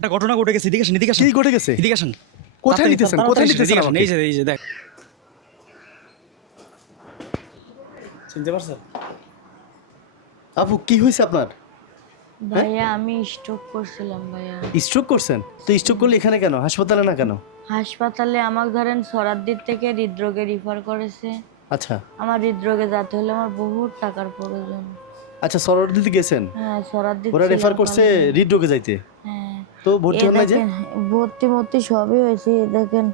একটা ঘটনা ঘটে গেছে, এদিকে আসেন, এদিকে আসেন, কি ঘটে গেছে? এদিকে আসেন। কোথায় তাড়াতাড়ি, নিতেছেন? তাড়াতাড়ি কোথায় আসেন, নিতেছেন এদিকে আসেন, আমাকে? এই যে দেখ, চিনতে পারছেন? আপু কি হয়েছে আপনার? হ্যাঁ, ভাইয়া আমি স্ট্রোক করছিলাম ভাইয়া। স্ট্রোক করছেন? তো স্ট্রোক করলে এখানে কেন, হাসপাতালে না কেন? হাসপাতালে আমার ধরেন সরাদ্দির থেকে হৃদরোগে রিফার করেছে। আচ্ছা আমার হৃদরোগে যেতে হলে আমার বহুত টাকার প্রয়োজন। আচ্ছা, সরোয়ারদিতে গেছেন? হ্যাঁ সরাদ্দির ওরা রেফার ছিলাম করছে কালকে। হৃদরোগে যাইতে? হ্যাঁ তো ভর্তি হন নাই যে? দেখেন ভর্তি মর্তি সবই হয়েছে, এই দেখেন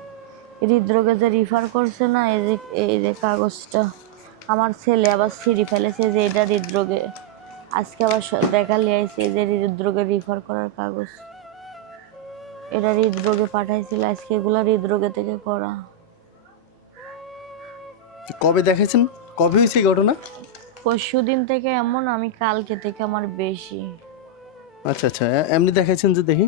হৃদরোগে যে রিফার করছে না, এই যে কাগজটা আমার ছেলে আবার ছিঁড়ি ফেলেছে যে এটা হৃদরোগে। আজকে আবার দেখা লিয়ে আইছে যে হৃদরোগে রিফার করার কাগজ। এটা হৃদরোগে পাঠাইছিল, আজকে এগুলা হৃদরোগে থেকে করা। কবে দেখাইছেন? কবে হয়েছে এই ঘটনা? পরশুদিন থেকে এমন, আমি কালকে থেকে আমার বেশি। আচ্ছা আচ্ছা, এমনি দেখাইছেন যে দেখি।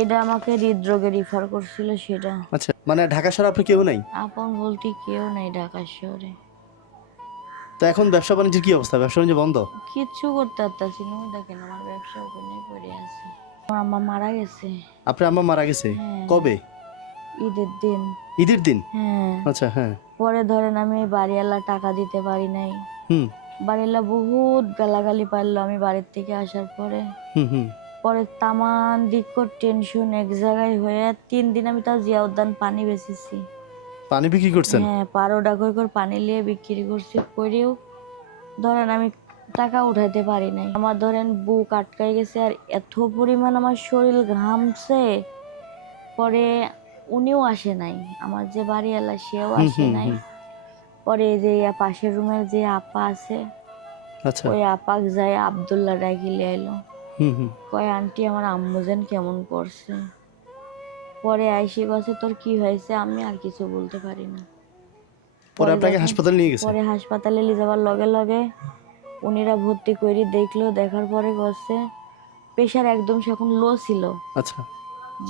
এটা আমাকে হৃদরোগে রিফার করছিল সেটা। আচ্ছা, মানে ঢাকা শহরে আপনার কেউ নাই? আপন বলতে কেউ নাই ঢাকা শহরে। তো এখন ব্যবসা বাণিজ্যের কি অবস্থা? ব্যবসা বাণিজ্য বন্ধ? কিচ্ছু করতে পারতাছি না, ওই দেখেন আমার ব্যবসা ওখানে পড়ে আছে। আমার আম্মা মারা গেছে। আপনার আম্মা মারা গেছে? হ্যাঁ। কবে? ঈদের দিন। ঈদের দিন? হ্যাঁ। আচ্ছা হ্যাঁ। পরে ধরেন আমি বাড়িওয়ালা টাকা দিতে পারি নাই। হুম বাড়িওয়ালা বহুত গালাগালি পারলো আমি বাড়ির থেকে আসার পরে। হুম হুম পরে তামান দিক টেনশন এক জায়গায় হয়ে 3 দিন আমি তাও জিয়া উদ্যান পানি বেচেছি। পানি বিক্রি করছেন? হ্যাঁ 12 করে পানি নিয়ে বিক্রি করছি, করেও ধরেন আমি টাকা উঠাইতে পারি নাই। আমার ধরেন বুক আটকাই গেছে আর এত পরিমাণ আমার শরীর ঘামছে। পরে উনিও আসে নাই, আমার যে বাড়িওয়ালা সেও হুম আসে হুম নাই। হুম। পরে এই যে পাশের রুমের যে আপা আছে, আচ্ছা। ওই আপাক যায় আবদুল্লাহ ডাকি লিয়ে এলো। হুম হুম। কয় আন্টি আমার আম্মু যেন কেমন করছে। পরে আইসি গেছে তোর কি হয়েছে, আমি আর কিছু বলতে পারি না। পরে আপনাকে হাসপাতালে নিয়ে গেছে? পরে হাসপাতালে নিয়ে যাওয়ার লগে লগে উনিরা ভর্তি করে দেখলো, দেখার পরে বলছে প্রেশার একদম এখন লো ছিল। আচ্ছা।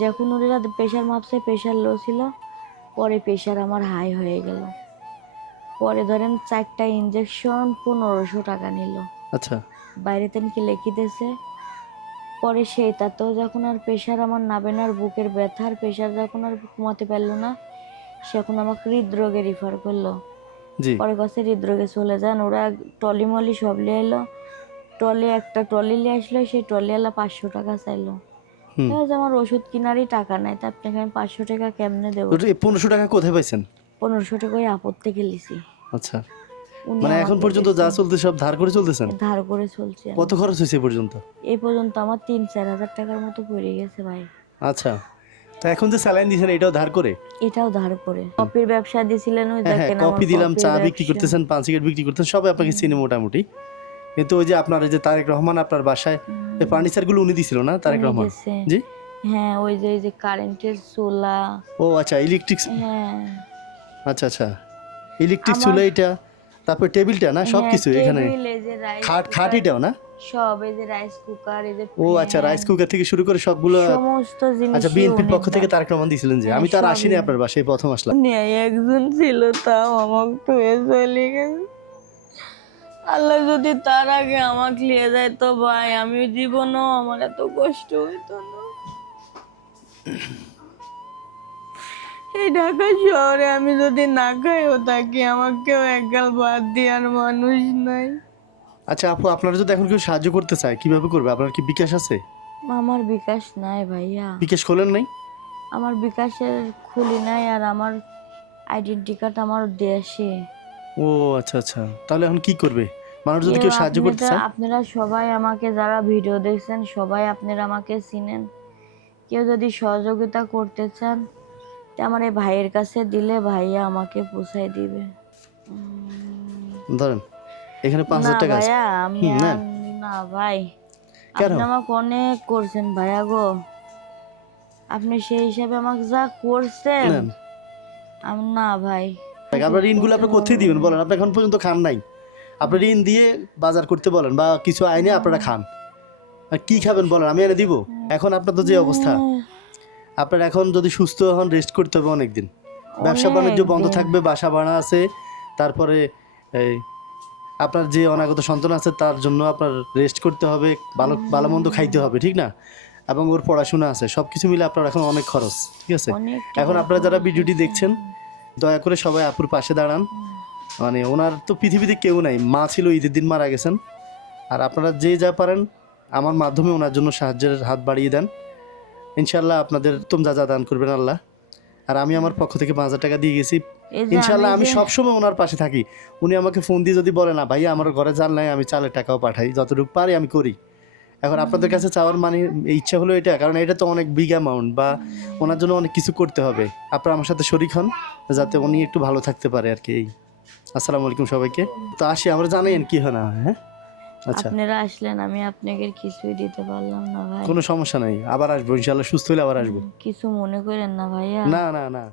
যখন উনিরা প্রেশার মাপছে প্রেশার লো ছিল, পরে প্রেশার আমার হাই হয়ে গেল। পরে ধরেন 4টা ইঞ্জেকশন 1500 টাকা নিল। আচ্ছা। বাইরে তেনকে লিখে দিয়েছে। পরে সেইটাতেও যখন আর প্রেশার আমার নাবে না, আর বুকের ব্যথার প্রেশার যখন আর কমাতে পারলো না, সেখন আমাকে হৃদরোগে রিফার করলো। জি। পরে কাছে হৃদরোগে চলে যান, ওরা টলি মলি সব নিয়ে এলো। একটা টলি নিয়ে আসলো, সেই টলিওয়ালা 500 টাকা চাইলো। হুম। আমার ওষুধ কেনারই টাকা নাই, তা আপনাকে আমি 500 টাকা কেমনে দেবো? ওটা 1500 টাকা কোথায় পাইছেন? 1500 টাকা ওই আপত্তি গেলিছি। আচ্ছা, উনি মানে এখন আমাকে পর্যন্ত যা দিয়েছে। চলতে সব ধার করে চলতেছেন? ধার করে চলছে আমি। কত খরচ হয়েছে এ পর্যন্ত? এই পর্যন্ত আমার 3-4 হাজার টাকার মতো পড়ে গেছে ভাই। আচ্ছা, তো এখন যে স্যালাইন দিয়েছেন এটাও ধার করে? এটাও ধার করে। কপির ব্যবসা দিছিলেন, ওই হ্যাঁ হ্যাঁ, দেখেন আমার কফি দিলাম, কপির চা বিক্রি ব্যবসা। করতেছেন, পান সিগারেট বিক্রি করতেছেন, সবাই আপনাকে চিনি মোটামুটি। কিন্তু ওই যে আপনার ওই যে তারেক রহমান আপনার বাসায় এই ফার্নিচারগুলো উনি দিছিল না, তারেক উনি রহমান? দিছে। জি। হ্যাঁ ওই যে কারেন্টের চুলা। ও আচ্ছা, ইলেকট্রিক। হ্যাঁ আচ্ছা আচ্ছা, ইলেকট্রিক আমার- চুলা এটা, তারপর টেবিলটা না, সব হ্যাঁ, কিছু এখানে? টেবিল, এই যে রাইস খাট কুকার, এটাও না? সব এই যে রাইস কুকার, এই যে ও আচ্ছা, ফ্যান, রাইস কুকার থেকে শুরু করে সবগুলো। সমস্ত জিনিস। আচ্ছা, বিএনপির পক্ষ থেকে তারেক রহমান দিয়েছিলেন যে? হ্যাঁ, আমি তো আর সবই। আসিনি আপনার বাসায়, প্রথম আসলাম। একজন ছিল, তাও আমাকে তুই চলে গেছে। আল্লাহ যদি তার আগে আমাকে নিয়ে যায় তো ভাই আমি জীবনও আমার এত কষ্ট হইতো না। এই ঢাকা শহরে আমি যদি না খাইও থাকি, আমাকেও একগাল বাদ দেওয়ার মানুষ নাই। আচ্ছা আপু, আপনারা যদি এখন কেউ সাহায্য করতে চায় কিভাবে করবে? আপনার কি বিকাশ আছে? আমার বিকাশ নাই ভাইয়া, বিকাশ খোলেন নাই? আমার বিকাশের খুলি নাই, আর আমার আইডেন্টি কার্ড আমার দেশে। ও আচ্ছা আচ্ছা, তাহলে এখন কি করবে মানুষ যদি কেউ সাহায্য করতে চায়? আপনারা সবাই আমাকে যারা ভিডিও দেখছেন সবাই আপনারা আমাকে চিনেন, কেউ যদি সহযোগিতা করতে চান তা আমার এই ভাইয়ের কাছে দিলে ভাইয়া আমাকে পৌঁছাই দিবে। ধরেন এখানে না 5000 টাকা আছে। ভাইয়া আমি নেন। না ভাই, কেন? আপনি আমাকে অনেক করছেন ভাইয়া গো, আপনি সেই হিসাবে আমাকে যা করছেন। নেন। আমি না ভাই, আপনার ঋণগুলো আপনি কোথায় দিবেন বলেন? আপনি এখন পর্যন্ত খান নাই। আপনি ঋণ দিয়ে বাজার করতে বলেন বা কিছু আইনে আপনারা খান, আর কি খাবেন বলেন, আমি এনে দিব? এখন আপনার তো যে অবস্থা, আপনার এখন যদি সুস্থ হন রেস্ট করতে হবে অনেকদিন। ব্যবসা বাণিজ্য বন্ধ থাকবে, বাসা ভাড়া আছে, তারপরে এই আপনার যে অনাগত সন্তান আছে তার জন্য আপনার রেস্ট করতে হবে, ভালো ভালো মন্দ খাইতে হবে, ঠিক না? এবং ওর পড়াশোনা আছে, সব কিছু মিলে আপনার এখন অনেক খরচ, ঠিক আছে? অনেক এখন আপনারা যারা ভিডিওটি দেখছেন দয়া করে সবাই আপুর পাশে দাঁড়ান। মানে ওনার তো পৃথিবীতে কেউ নাই, মা ছিল ঈদের দিন মারা গেছেন। আর আপনারা যে যা পারেন আমার মাধ্যমে ওনার জন্য সাহায্যের হাত বাড়িয়ে দেন, ইনশাল্লাহ আপনাদের উত্তম যা যা দান করবেন আল্লাহ। আর আমি আমার পক্ষ থেকে 5,000 টাকা দিয়ে গেছি, এই যে ইনশাল্লাহ আমি যে- সবসময় ওনার পাশে থাকি। উনি আমাকে ফোন দিয়ে যদি বলে না ভাইয়া আমার ঘরে চাল নাই, আমি চালের টাকাও পাঠাই, যতটুকু পারি আমি করি। এখন আপনাদের কাছে চাওয়ার মানে ইচ্ছা হলো এটা, কারণ এটা তো অনেক বিগ অ্যামাউন্ট বা ওনার জন্য অনেক কিছু করতে হবে। আপনারা আমার সাথে শরিক হন যাতে উনি একটু ভালো থাকতে পারে আর কি। এই আসসালামু আলাইকুম সবাইকে। তো আসি, আমরা জানাইন কি হয় না হয়, হ্যাঁ? আচ্ছা, আপনারা আসলেন, আমি আপনাকে কিছুই দিতে পারলাম না ভাই। কোনো সমস্যা নাই, আবার আসবো ইনশাল্লাহ, সুস্থ হলে আবার আসবো। কিছু মনে করেন না ভাইয়া। না না না।